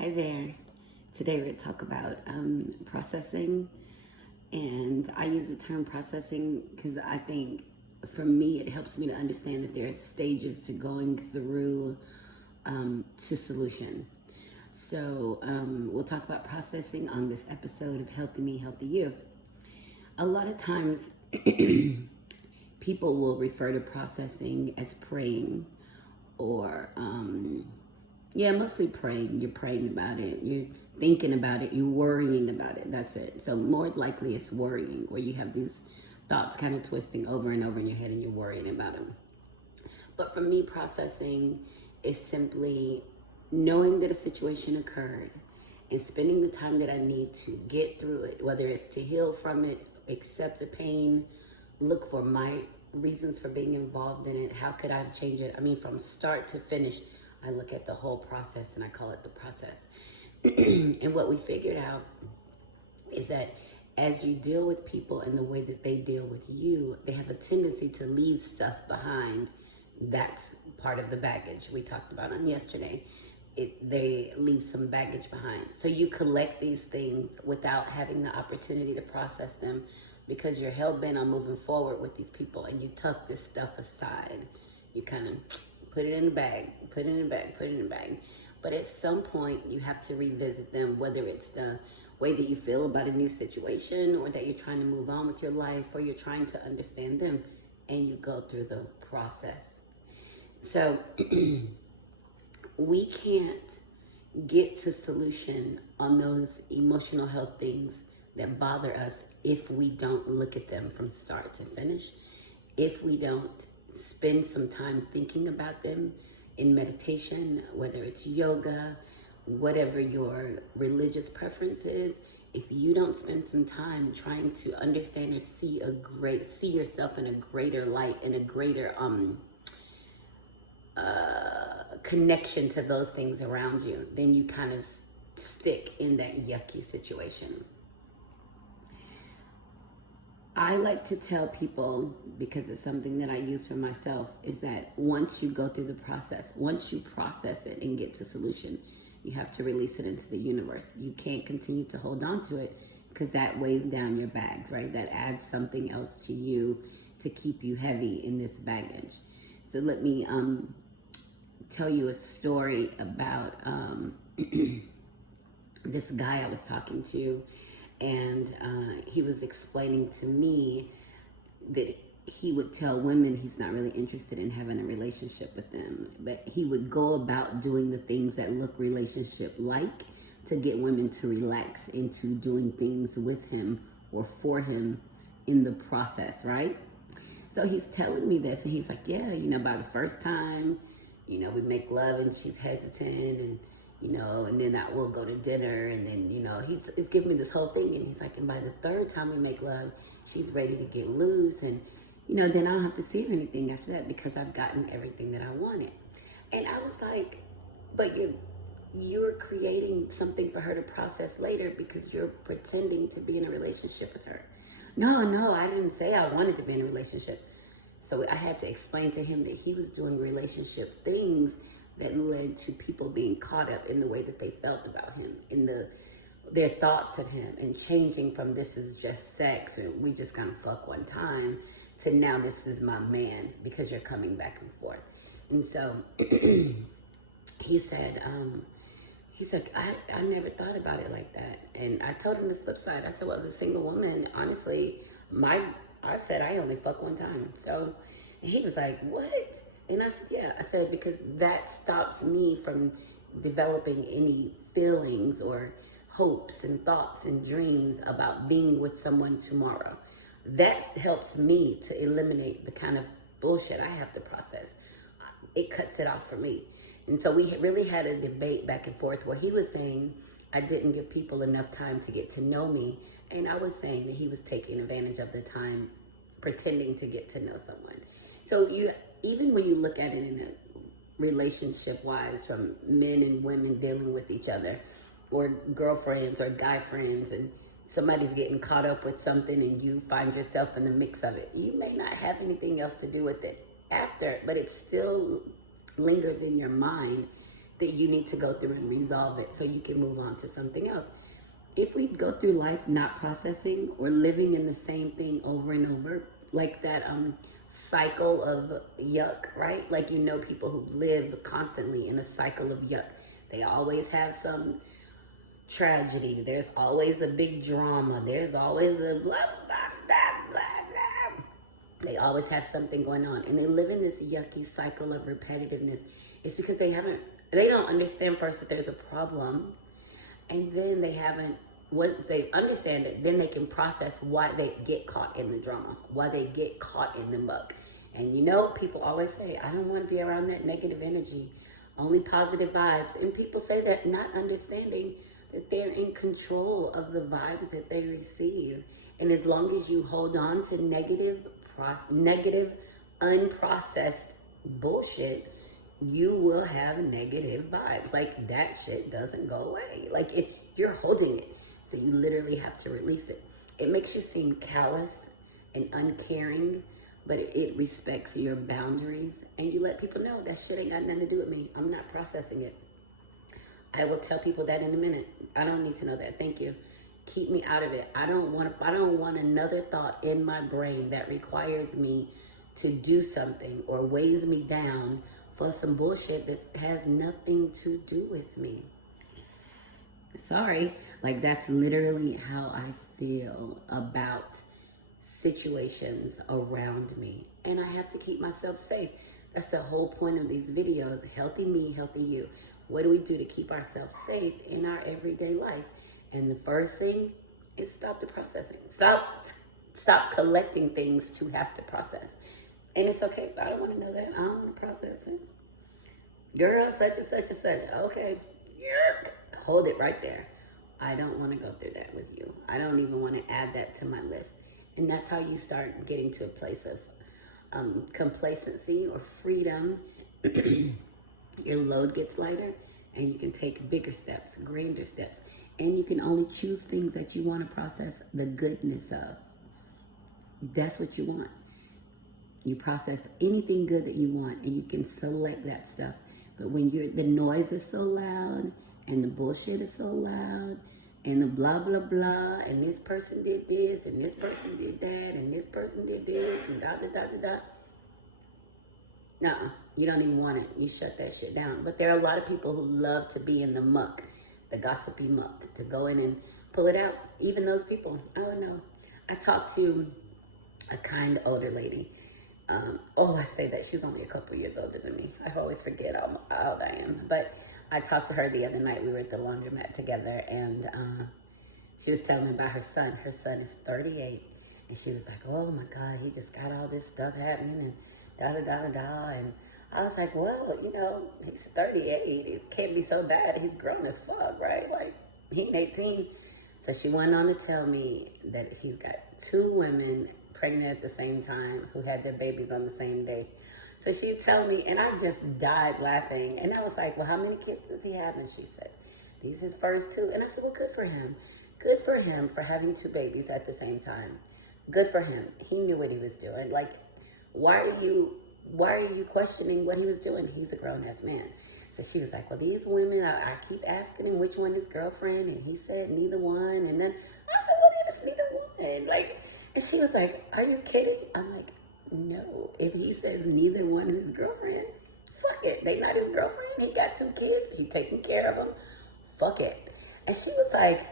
Hi there. Today we're going to talk about processing. And I use the term processing because I think for me it helps me to understand that there are stages to going through to solution. So we'll talk about processing on this episode of Healthy Me, Healthy You. A lot of times people will refer to processing as praying or mostly praying. You're praying about it. You're thinking about it. You're worrying about it. That's it. So more likely it's worrying, where you have these thoughts kind of twisting over and over in your head and you're worrying about them. But for me, processing is simply knowing that a situation occurred and spending the time that I need to get through it, whether it's to heal from it, accept the pain, look for my reasons for being involved in it. How could I change it? I mean, from start to finish, I look at the whole process and I call it the process. And what we figured out is that as you deal with people and the way that they deal with you, they have a tendency to leave stuff behind. That's part of the baggage we talked about on yesterday. They leave some baggage behind. So you collect these things without having the opportunity to process them because you're hell-bent on moving forward with these people, and you tuck this stuff aside. You kind of put it in a bag, put it in a bag, put it in a bag. But at some point, you have to revisit them, whether it's the way that you feel about a new situation or that you're trying to move on with your life or you're trying to understand them, and you go through the process. So we can't get to solution on those emotional health things that bother us if we don't look at them from start to finish, if we don't spend some time thinking about them in meditation, whether it's yoga, whatever your religious preference is. If you don't spend some time trying to understand or see yourself in a greater light and a greater connection to those things around you, then you kind of stick in that yucky situation. I like to tell people, because it's something that I use for myself, is that once you go through the process, once you process it and get to solution, you have to release it into the universe. You can't continue to hold on to it because that weighs down your bags, right? That adds something else to you to keep you heavy in this baggage. So let me tell you a story about this guy I was talking to, and he was explaining to me that he would tell women he's not really interested in having a relationship with them, but he would go about doing the things that look relationship-like to get women to relax into doing things with him or for him in the process, right? So he's telling me this, and he's like, yeah, by the first time, we make love and she's hesitant, and and then we'll go to dinner, and then, he's giving me this whole thing, and he's like, and by the third time we make love, she's ready to get loose, and, then I don't have to see her anything after that because I've gotten everything that I wanted. And I was like, but you're creating something for her to process later because you're pretending to be in a relationship with her. No, I didn't say I wanted to be in a relationship. So I had to explain to him that he was doing relationship things that led to people being caught up in the way that they felt about him, in their thoughts of him, and changing from this is just sex and we just gonna fuck one time to now this is my man because you're coming back and forth. And so he said, I never thought about it like that. And I told him the flip side. I said, well, as a single woman, honestly, I said I only fuck one time. So, and he was like, what? And I said, yeah. I said, because that stops me from developing any feelings or hopes and thoughts and dreams about being with someone tomorrow. That helps me to eliminate the kind of bullshit I have to process. It cuts it off for me. And so we really had a debate back and forth where he was saying I didn't give people enough time to get to know me, and I was saying that he was taking advantage of the time pretending to get to know someone. So even when you look at it in a relationship-wise, from men and women dealing with each other, or girlfriends or guy friends, and somebody's getting caught up with something and you find yourself in the mix of it, you may not have anything else to do with it after, but it still lingers in your mind that you need to go through and resolve it so you can move on to something else. If we go through life not processing or living in the same thing over and over, like that cycle of yuck, right? Like, you know, people who live constantly in a cycle of yuck. They always have some tragedy. There's always a big drama. There's always a blah, blah, blah, blah, blah. They always have something going on. And they live in this yucky cycle of repetitiveness. It's because they don't understand first that there's a problem. And then once they understand it, then they can process why they get caught in the drama, why they get caught in the muck. And you know, people always say, I don't want to be around that negative energy, only positive vibes. And people say that not understanding that they're in control of the vibes that they receive. And as long as you hold on to negative, unprocessed bullshit, you will have negative vibes. Like, that shit doesn't go away. Like, if you're holding it, so you literally have to release it. It makes you seem callous and uncaring, but it respects your boundaries, and you let people know that shit ain't got nothing to do with me. I'm not processing it. I will tell people that in a minute. I don't need to know that. Thank you. Keep me out of it. I don't want another thought in my brain that requires me to do something or weighs me down for some bullshit that has nothing to do with me. Sorry. Like, that's literally how I feel about situations around me. And I have to keep myself safe. That's the whole point of these videos. Healthy me, healthy you. What do we do to keep ourselves safe in our everyday life? And the first thing is stop the processing. Stop collecting things to have to process. And it's okay. I don't want to know that. I don't want to process it. Girl, such and such and such. Okay. Yerk. Hold it right there. I don't want to go through that with you. I don't even want to add that to my list. And that's how you start getting to a place of complacency or freedom. Your load gets lighter, and you can take bigger steps, grander steps. And you can only choose things that you want to process the goodness of. That's what you want. You process anything good that you want, and you can select that stuff. But when the noise is so loud, and the bullshit is so loud, and the blah, blah, blah, and this person did this, and this person did that, and this person did this, and da, da, da, da, da. Nuh-uh. You don't even want it. You shut that shit down. But there are a lot of people who love to be in the muck, the gossipy muck, to go in and pull it out. Even those people. Oh, no. I talked to a kind older lady. I say that she's only a couple years older than me. I always forget how old I am. But I talked to her the other night. We were at the laundromat together, and she was telling me about her son. Her son is 38, and she was like, oh my God, he just got all this stuff happening, and da-da-da-da-da, and I was like, well, you know, he's 38. It can't be so bad. He's grown as fuck, right? Like, he ain't 18. So she went on to tell me that he's got 2 women pregnant at the same time who had their babies on the same day. So she told me, and I just died laughing. And I was like, well, how many kids does he have? And she said, these are his first 2. And I said, well, good for him. Good for him for having 2 babies at the same time. Good for him. He knew what he was doing. Like, why are you questioning what he was doing? He's a grown-ass man. So she was like, well, these women, I keep asking him which one is girlfriend, and he said neither one. And then I said, well, it's neither one. Like, and she was like, are you kidding? I'm like, no. If he says neither one is his girlfriend, fuck it. They not his girlfriend. He got 2 kids. He taking care of them. Fuck it. And she was like,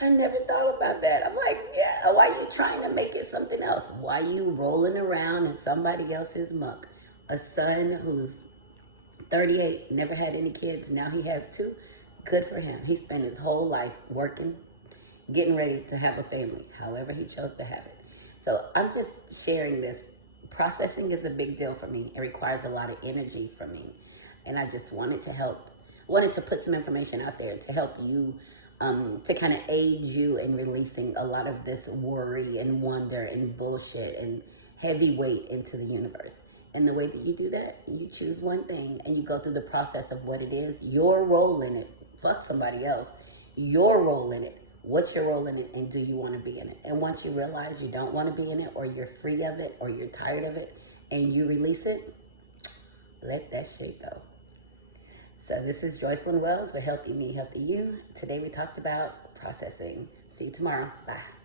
I never thought about that. I'm like, yeah, why are you trying to make it something else? Why are you rolling around in somebody else's muck? A son who's 38, never had any kids, now he has 2. Good for him. He spent his whole life working, getting ready to have a family, however he chose to have it. So I'm just sharing this. Processing is a big deal for me. It requires a lot of energy for me. And I just wanted to put some information out there to help you, to kind of aid you in releasing a lot of this worry and wonder and bullshit and heavy weight into the universe. And the way that you do that, you choose one thing and you go through the process of what it is, your role in it. Fuck somebody else. Your role in it. What's your role in it, and do you want to be in it? And once you realize you don't want to be in it, or you're free of it, or you're tired of it, and you release it, let that shit go. So this is Joycelyn Wells with Healthy Me, Healthy You. Today we talked about processing. See you tomorrow. Bye.